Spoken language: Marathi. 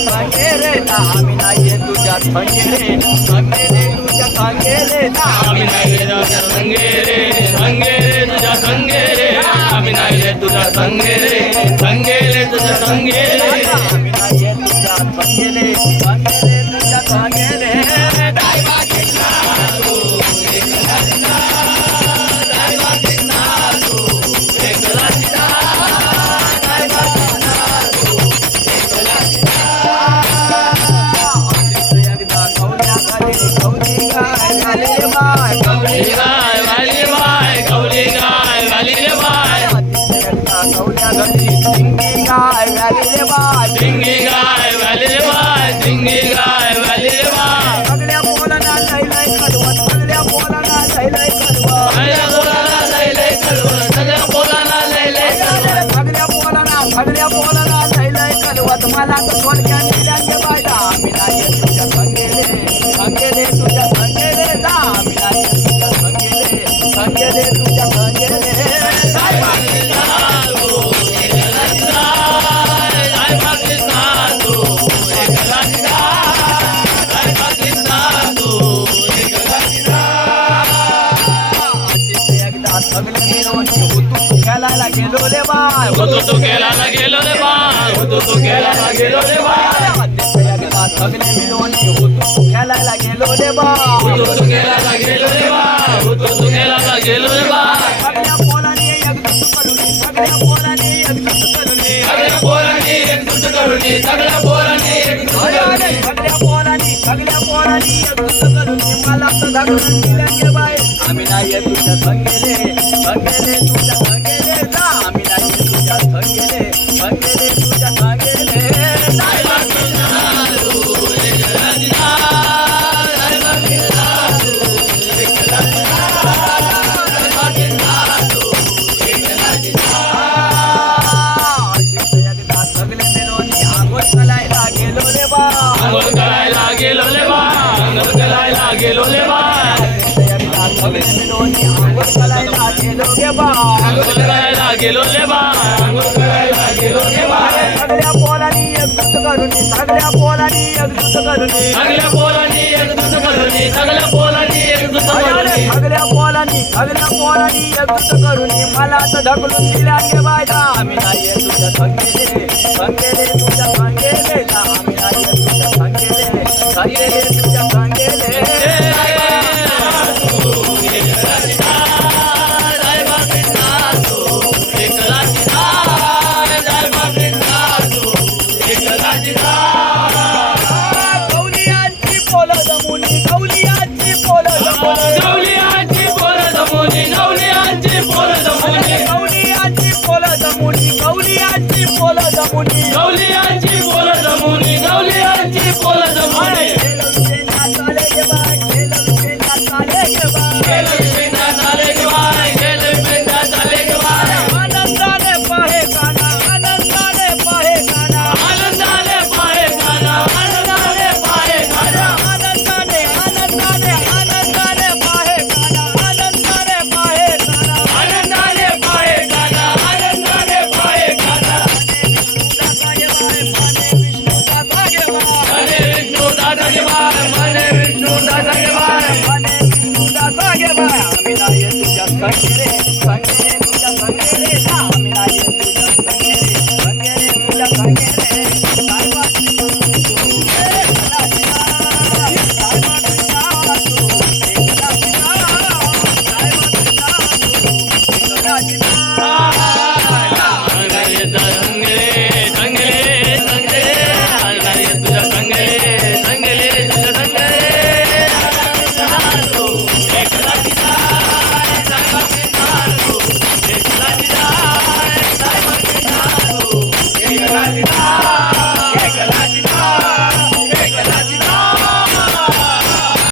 आम्ही नाही तुझ्या संगे रे तुझ्या संगे रे आम्ही नाही तुझ्या संगे रे तुझ्या संगे रे आम्ही नाही तुझ्या संगे रे तुझ्या संगे रे आम्ही नाही तुझ्या संगे रे तुझ्या संगे रे धिंगी गाय वाली रे बाय धिंगी गाय वाली रे बाय सगळ्या पोलांना लय खडवत सगळ्या पोलांना लय खडवत सगळ्या पोलांना लय खडवत सगळ्या पोलांना लय खडवत सगळ्या पोलांना लय खडवत मला तर थोडक्या मिळाले बायदा आम्ही नाही तुझ्या संगे रे तुझ्या संगे रे जा आम्ही नाही तुझ्या संगे रे तुझ्या संगे रे खेळायला गेलो रे बाय होतो खेळायला गेलो रे बाय होतो खेळायला गेलो रे बाय सगळे मिळून होतो खेळायला गेलो रे बाय होतो खेळायला गेलो रे बाय होतो खेळायला गेलो रे बाय सगळ्या पोलांनी एकजूट करून सगळ्या पोलांनी एकजूट करून सगळ्या पोरांनी एकजूट करून सगळ्या पोरांनी एकजूट करून सगळ्या पोलांनी एकजूट करून मला तर धरून दिल्या बाय आम्ही नाही तुझ्या संगे रे तुझ्या संगे रे जा आम्ही नाही तुझ्या संगे रे तुझ्या संगे रे सगळे मिळून आंघोळ करायला गेलो रे बा अंघोळ करायला गेलो रे बाय अंघोळ करायला गेलो रे बाय सगळे मिळून आंघोळ करायला गेलो गे बा अंघोळ करायला गेलो रे बाय अंघोळ करायला गेलो रे बाय सगळ्या पोलांनी एकजूट करून सगळ्या पोलांनी एकजूट करून सगळ्या पोरांनी एकजूट करून सगळ्या पोरांनी एकजूट करून सगळ्या पोलांनी एकजूट करून मला तर ढकलून दिल्या गे बायदा आम्ही नाही तुझ्या संगे रे तुझ्या संगे रे आम्ही नाही तुझ्या संगे रे तुझ्या संगे रे कौलियांची पोल जमुनी कौलियांची पोल जमुनी गवलियांची पोरं जमवली गवलियांची पोरं जमवली कौलियांची पोल जमुनी कौलियांची पोल जमुनी गवलियांची पोरं जमवली गवलियांची पोरं जमवली नाचाले गे बाय नाचाले गे बाय गेलं पेंडा झाले गे बाय गेलं पेंडा झाले गे बाय आनंदाने पाहे गाना आनंदाने पाहे गाना आनंदाने पाहे गाणं आनंदाने पाहे गाणं आनंदाने आनंदाने आनंदाने पाहे गाना आनंदाने पाहे गाना आनंदाने पाहे गाणं आनंदाने पाहे गाणं मने विष्णू दादा गे बाय मने विष्णू दादा गे बाय मने विष्णू दादा गे बाय आम्ही नाही तुझ्या संगे रे